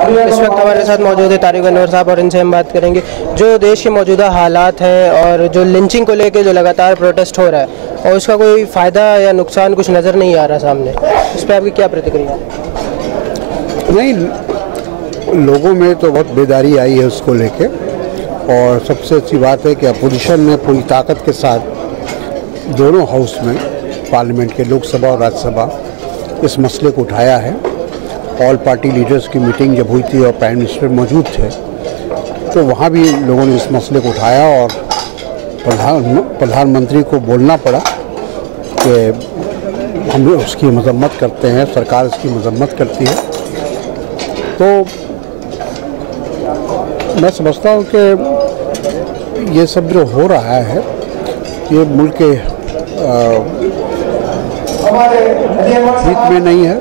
इस वक्त हमारे साथ मौजूद है तारिक अनवर साहब और इनसे हम बात करेंगे जो देश के मौजूदा हालात हैं और जो लिंचिंग को लेकर जो लगातार प्रोटेस्ट हो रहा है और उसका कोई फ़ायदा या नुकसान कुछ नज़र नहीं आ रहा सामने, इस पर आपकी क्या प्रतिक्रिया? नहीं, लोगों में तो बहुत बेदारी आई है उसको लेके, और सबसे अच्छी बात है कि अपोजिशन ने पूरी ताकत के साथ दोनों हाउस में, पार्लियामेंट के लोकसभा और राज्यसभा, इस मसले को उठाया है। ऑल पार्टी लीडर्स की मीटिंग जब हुई थी और प्राइम मिनिस्टर मौजूद थे तो वहाँ भी लोगों ने इस मसले को उठाया और प्रधानमंत्री को बोलना पड़ा कि हम उसकी मजम्मत करते हैं, सरकार इसकी मजम्मत करती है। तो मैं समझता हूँ कि ये सब जो हो रहा है ये मुल्क के हित में नहीं है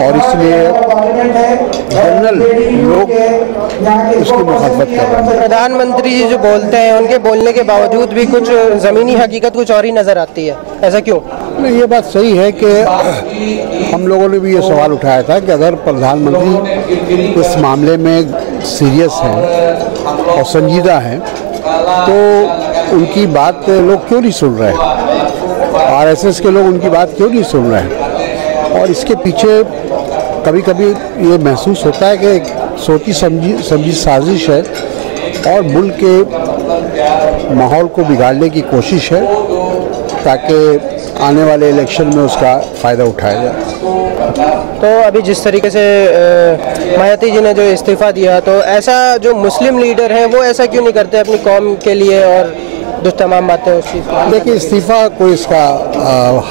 और इसलिए जनरल लोग उसकी मुखालफत कर रहे हैं। प्रधानमंत्री जी जो बोलते हैं उनके बोलने के बावजूद भी कुछ ज़मीनी हकीकत कुछ और ही नज़र आती है, ऐसा क्यों? नहीं, ये बात सही है कि हम लोगों ने भी ये सवाल उठाया था कि अगर प्रधानमंत्री इस मामले में सीरियस हैं और संजीदा हैं तो उनकी बात लोग क्यों नहीं सुन रहे हैं, आरएसएस के लोग उनकी बात क्यों नहीं सुन रहे हैं। और इसके पीछे कभी कभी ये महसूस होता है कि एक सोची समझी साजिश है और मुल्क के माहौल को बिगाड़ने की कोशिश है ताकि आने वाले इलेक्शन में उसका फ़ायदा उठाया जाए। तो अभी जिस तरीके से मायावती जी ने जो इस्तीफ़ा दिया, तो ऐसा जो मुस्लिम लीडर हैं वो ऐसा क्यों नहीं करते अपनी कौम के लिए और जो तमाम बातें उस चीज़? देखिए, इस्तीफ़ा कोई इसका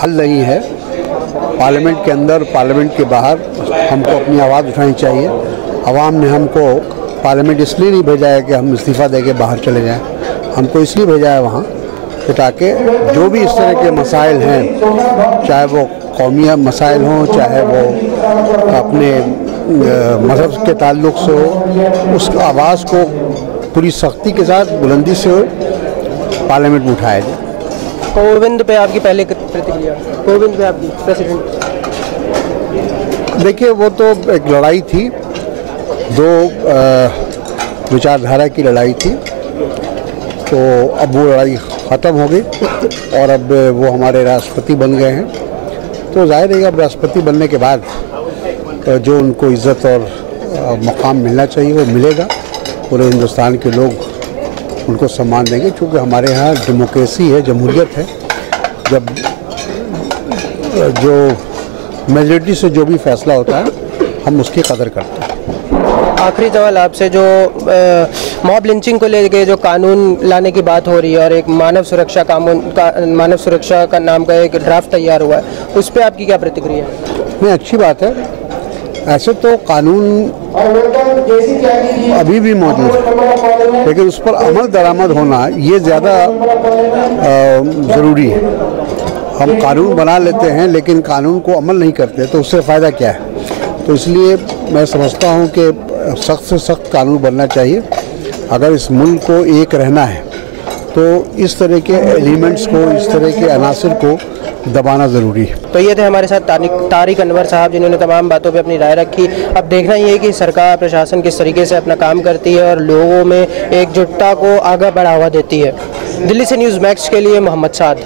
हल नहीं है। पार्लियामेंट के अंदर, पार्लियामेंट के बाहर हमको अपनी आवाज़ उठानी चाहिए। अवाम ने हमको पार्लियामेंट इसलिए नहीं भेजा है कि हम इस्तीफ़ा देके बाहर चले जाएं, हमको इसलिए भेजा है वहाँ कि ताकि जो भी इस तरह के मसाइल हैं, चाहे वो कौमी मसाइल हों, चाहे वो अपने मज़हब के ताल्लुक़ से हो, उस आवाज़ को पूरी सख्ती के साथ, बुलंदी से पार्लियामेंट में उठाया जाए। कोविंद पे आपकी पहले प्रतिक्रिया? कोविंद पे आपकी प्रेसिडेंट? देखिए, वो तो एक लड़ाई थी, दो विचारधारा की लड़ाई थी, तो अब वो लड़ाई ख़त्म हो गई और अब वो हमारे राष्ट्रपति बन गए हैं। तो जाहिर है अब राष्ट्रपति बनने के बाद जो उनको इज़्ज़त और मकाम मिलना चाहिए वो मिलेगा। पूरे हिंदुस्तान के लोग उनको सम्मान देंगे क्योंकि हमारे यहाँ डेमोक्रेसी है, जमहूरियत है। जब जो मेजॉरिटी से जो भी फैसला होता है हम उसकी कदर करते हैं। आखिरी सवाल आपसे, जो मॉब लिंचिंग को लेकर जो कानून लाने की बात हो रही है और एक मानव सुरक्षा मानव सुरक्षा का नाम का एक ड्राफ्ट तैयार हुआ है, उस पर आपकी क्या प्रतिक्रिया है? नहीं, अच्छी बात है। ऐसे तो कानून अभी भी मौजूद है लेकिन उस पर अमल दरामद होना ये ज़्यादा ज़रूरी है। हम कानून बना लेते हैं लेकिन कानून को अमल नहीं करते तो उससे फ़ायदा क्या है। तो इसलिए मैं समझता हूँ कि सख्त से सख्त कानून बनना चाहिए। अगर इस मुल्क को एक रहना है तो इस तरह के एलिमेंट्स को, इस तरह के अनासर को दबाना ज़रूरी है। तो ये थे हमारे साथ तारिक अनवर साहब जिन्होंने तमाम बातों पे अपनी राय रखी। अब देखना ये है कि सरकार, प्रशासन किस तरीके से अपना काम करती है और लोगों में एकजुटता को आगे बढ़ावा देती है। दिल्ली से न्यूज़ मैक्स के लिए मोहम्मद साद।